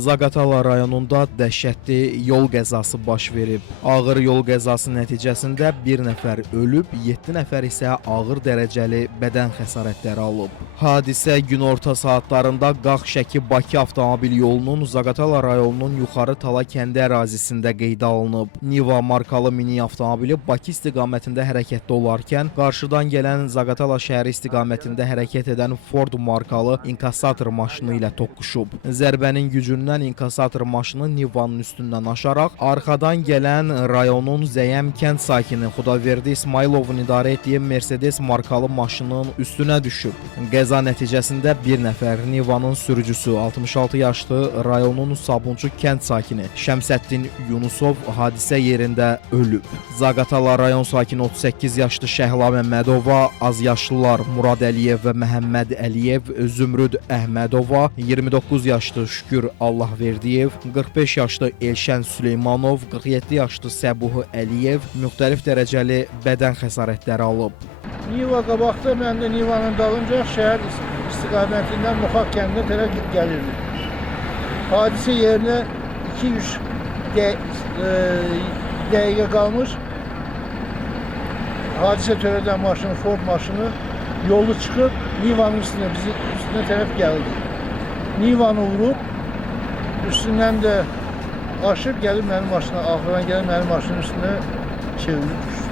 Zaqatala rayonunda dəhşətli yol qəzası baş verib. Ağır yol qəzası nəticəsində bir nəfər ölüb, 7 nəfər isə ağır dərəcəli bədən xəsarətləri alıb. Hadisə günorta saatlarında Qax-Şəki-Bakı avtomobil yolunun Zaqatala rayonunun Yuxarı Tala kəndi ərazisində qeydə alınıb. Niva markalı mini avtomobili Bakı istiqamətində hərəkətdə olarkən qarşıdan gələn Zaqatala şəhəri istiqamətində hərəkət edən Ford markalı inkasator maşını ilə toqquşub. Zərbənin gücündən inkasator maşını Nivanın üstündən aşaraq arxadan gələn rayonun Zəyəm kənd sakini Xudaverdi İsmayılovun idarə etdiyi Mercedes markalı maşının üstünə düşüb. Qəza nəticəsində bir nəfər Nivanın sürücüsü 66 yaşlı rayonun Sabunçu kənd sakini Şəmsəddin Yunusov hadisə yerində ölüb. Zaqatala rayon sakini 38 yaşlı Şəhla Məmmədova, azyaşlılar Murad Əliyev və Məhəmməd Əliyev, Zümrüd Əhmədova, 29 yaşlı Şükür Allahverdiyev, 45 yaşlı Elşən Süleymanov, 47 yaşlı Səbuh Əliyev müxtəlif dərəcəli bədən xəsarətləri alıb. Niva qabaqda, mən də Nivanın dalınca şəhər istiqamətindən Muxaq kəndinə tərəf gəlirdi. Hadisə yerinə 2-3 dəqiqə qalmış. Hadisə törədən maşını, Ford maşını yolu çıxıb Nivanın bizi üstünə tərəf gəldi. Nivanı vurub, üstündən də aşıb gəlib mənim maşına, axıran gəlib mənim maşının üstünə çevrilib düşdü.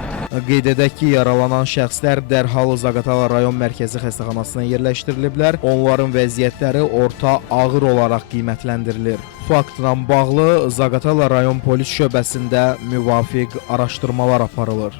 Qeyd edək ki, yaralanan şəxslər dərhal Zaqatala rayon mərkəzi xəstəxanasına yerləşdiriliblər. Onların vəziyyətləri orta ağır olaraq qiymətləndirilir. Faktla bağlı Zaqatala rayon polis şöbəsində müvafiq araşdırmalar aparılır.